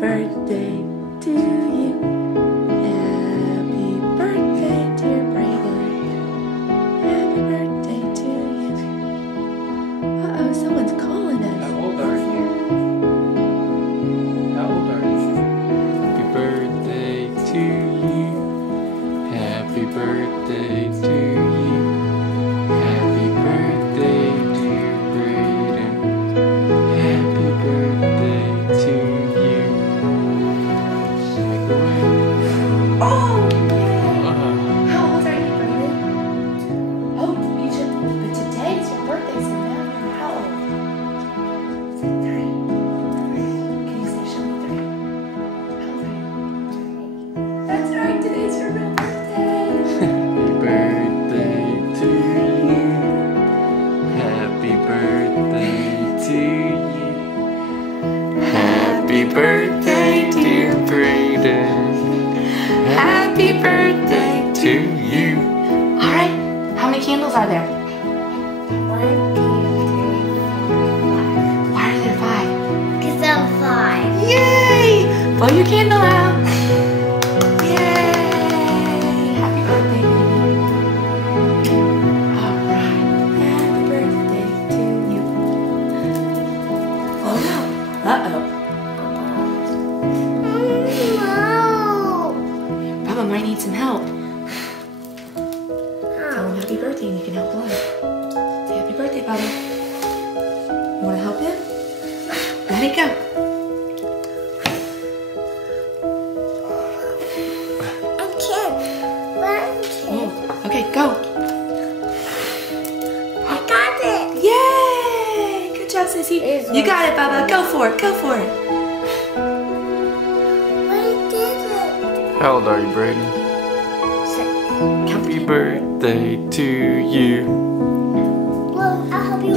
birthday to you. Happy birthday, dear Brayden. Happy birthday to you. Uh-oh, someone's calling us. How old are you? How old are you? Happy birthday to you. Happy birthday to you. Happy birthday, dear Brayden. Happy birthday to you. Make the way. Oh! How old are you, Brayden? Oh, you should, but today's your birthday, so now you're how old? Is it 3? Can you say, show me 3? How old are you? That's right, today's your real birthday. Happy birthday to you. Happy birthday to you. Happy birthday, dear Brayden. Happy birthday to you. All right, how many candles are there? 1, 2, 3, 4, 5. Why are there 5? 'Cause I'm 5. Yay! Blow your candle out. Yay! Happy birthday, baby. All right, happy birthday to you. Oh no. Uh-oh. No. Baba might need some help. Tell him happy birthday and you can help blow. Say happy birthday, Baba. You want to help him? Let it go. I can't. But I can. Okay, go. I got it. Yay! Good job, Sissy. You got it, Baba. Go for it. Go for it. But I did it. How old are you, Brayden? 6. Happy birthday to you. Well, I'll help you.